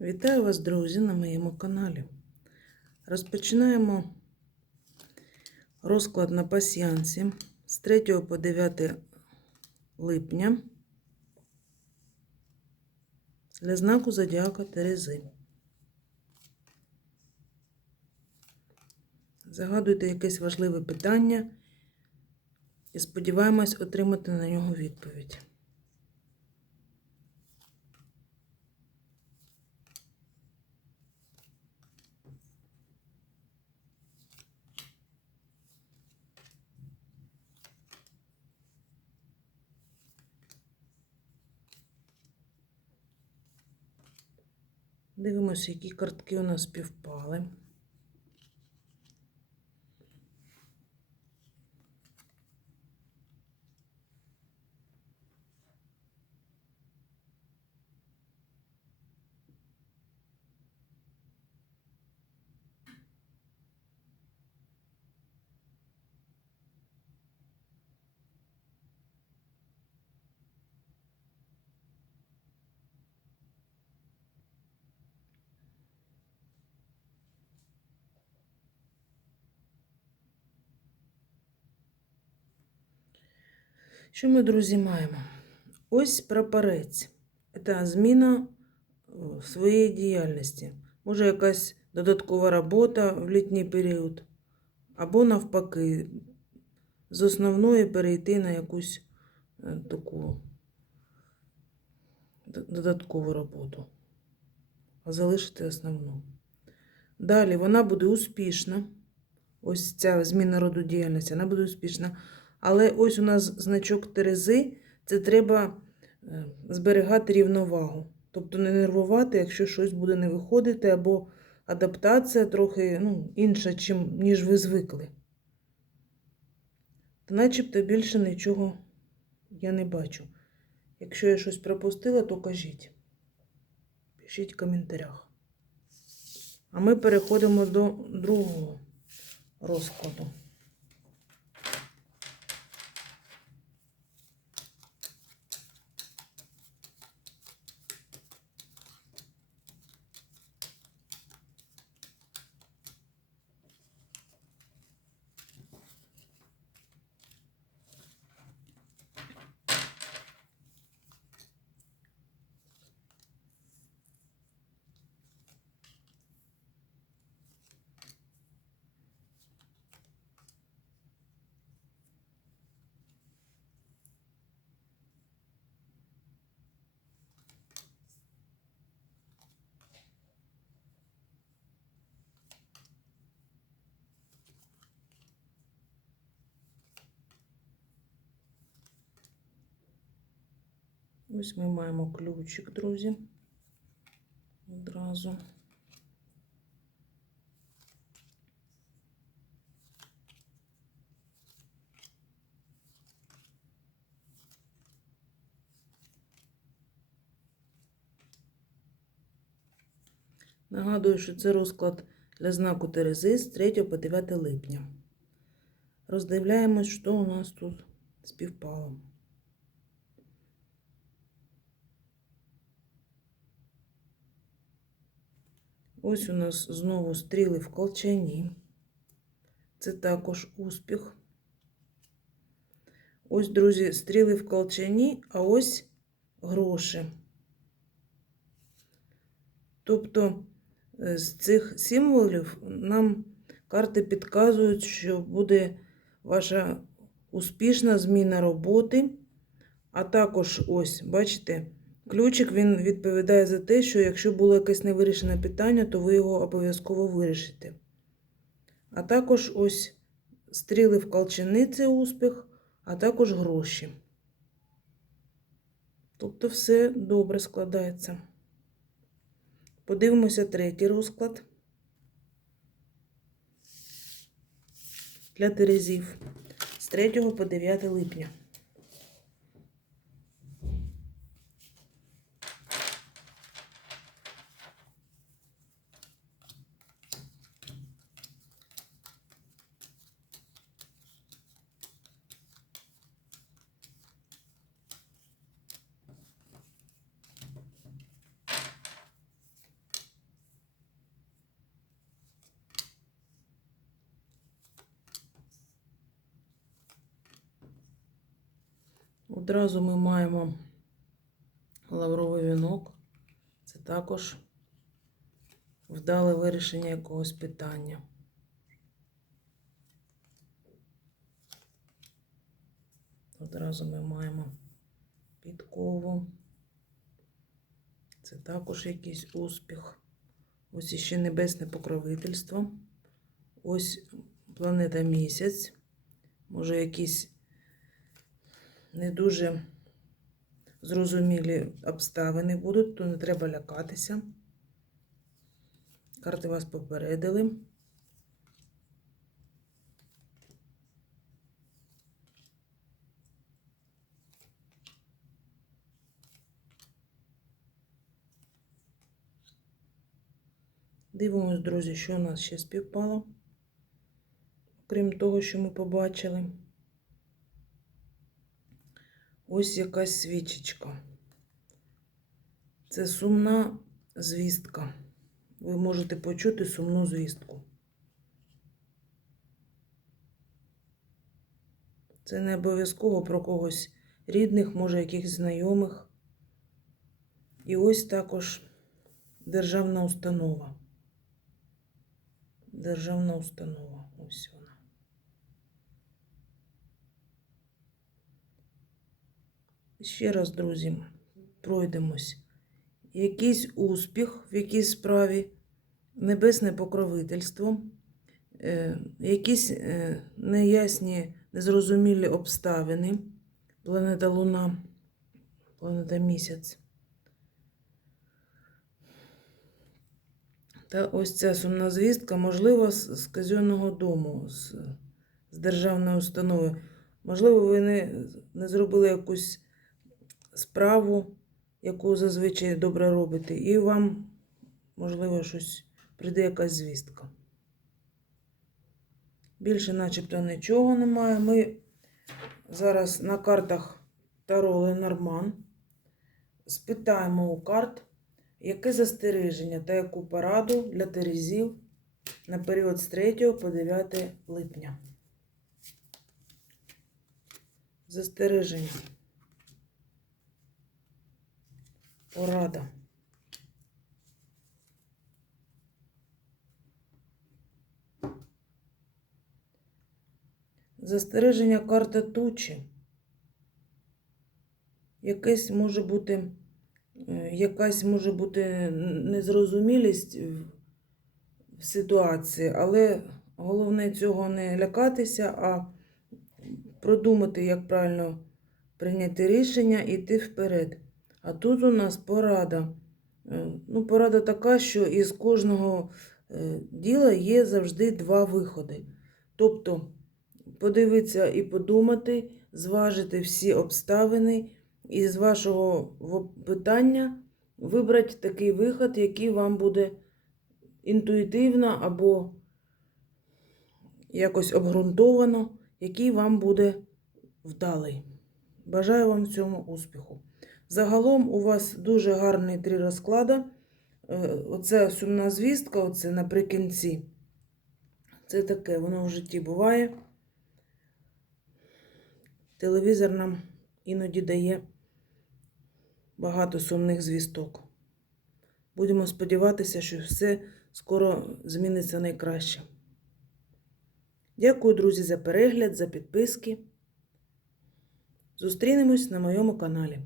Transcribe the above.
Вітаю вас, друзі, на моєму каналі. Розпочинаємо розклад на пасіянсі з 3 по 9 липня для знаку Зодіака Терези. Загадуйте якесь важливе питання і сподіваємось отримати на нього відповідь. Дивимося, які картки у нас співпали. Що ми, друзі, маємо? Ось прапорець. Це зміна своєї діяльності. Може, якась додаткова робота в літній період, або навпаки, з основної перейти на якусь е, таку додаткову роботу, а залишити основну. Далі вона буде успішна. Ось ця зміна роду діяльності, вона буде успішна. Але ось у нас значок Терези, це треба е, зберігати рівновагу. Тобто не нервувати, якщо щось буде не виходити, або адаптація трохи ну, інша, чим, ніж ви звикли. Та начебто більше нічого я не бачу. Якщо я щось пропустила, то кажіть. Пишіть в коментарях. А ми переходимо до другого розкладу. Ось ми маємо ключик, друзі. Одразу. Нагадую, що це розклад для знаку Терези з 3 по 9 липня. Роздивляємось, що у нас тут співпало. Ось у нас знову стріли в колчані. Це також успіх. Ось, друзі, стріли в колчані, а ось гроші. Тобто е, з цих символів нам карти підказують, що буде ваша успішна зміна роботи. А також ось, бачите, ключик він відповідає за те, що якщо було якесь невирішене питання, то ви його обов'язково вирішите. А також ось стріли в колчани це успіх, а також гроші. Тобто все добре складається. Подивимося третій розклад для Терезів з 3 по 9 липня. Одразу ми маємо лавровий вінок. Це також вдале вирішення якогось питання. Одразу ми маємо підкову. Це також якийсь успіх. Ось іще небесне покровительство. Ось планета місяць. Може, якісь не дуже зрозумілі обставини будуть, то не треба лякатися. Карти вас попередили. Дивимось, друзі, що у нас ще співпало, крім того, що ми побачили. Ось якась свічечка. Це сумна звістка. Ви можете почути сумну звістку. Це не обов'язково про когось рідних, може, якихось знайомих. І ось також державна установа. Державна установа. Ось вона. Ще раз, друзі, пройдемось. Якийсь успіх в якійсь справі, небесне покровительство, е, якісь е, неясні, незрозумілі обставини, планета Луна, планета Місяць. Та ось ця сумна звістка, можливо, з, казенного дому, з, з державної установи. Можливо, ви не, не зробили якусь справу, яку зазвичай добре робите, і вам, можливо, щось прийде якась звістка. Більше начебто нічого немає. Ми зараз на картах Таро Ленорман спитаємо у карт, яке застереження та яку пораду для Терезів на період з 3 по 9 липня. Застереження. Порада. Застереження карта тучі. Якесь може бути, е, якась може бути незрозумілість в- в ситуації, але головне цього не лякатися, а продумати, як правильно прийняти рішення і йти вперед. А тут у нас порада. Е, Ну, порада така, що із кожного е, діла є завжди два виходи. Тобто подивитися і подумати, зважити всі обставини і з вашого питання вибрати такий виход, який вам буде інтуїтивно або якось обґрунтовано, який вам буде вдалий. Бажаю вам в цьому успіху. Загалом у вас дуже гарний три розклади. Е, Оце сумна звістка, оце наприкінці. Це таке, воно в житті буває. Телевізор нам іноді дає багато сумних звісток. Будемо сподіватися, що все скоро зміниться найкраще. Дякую, друзі, за перегляд, за підписки. Зустрінемось на моєму каналі.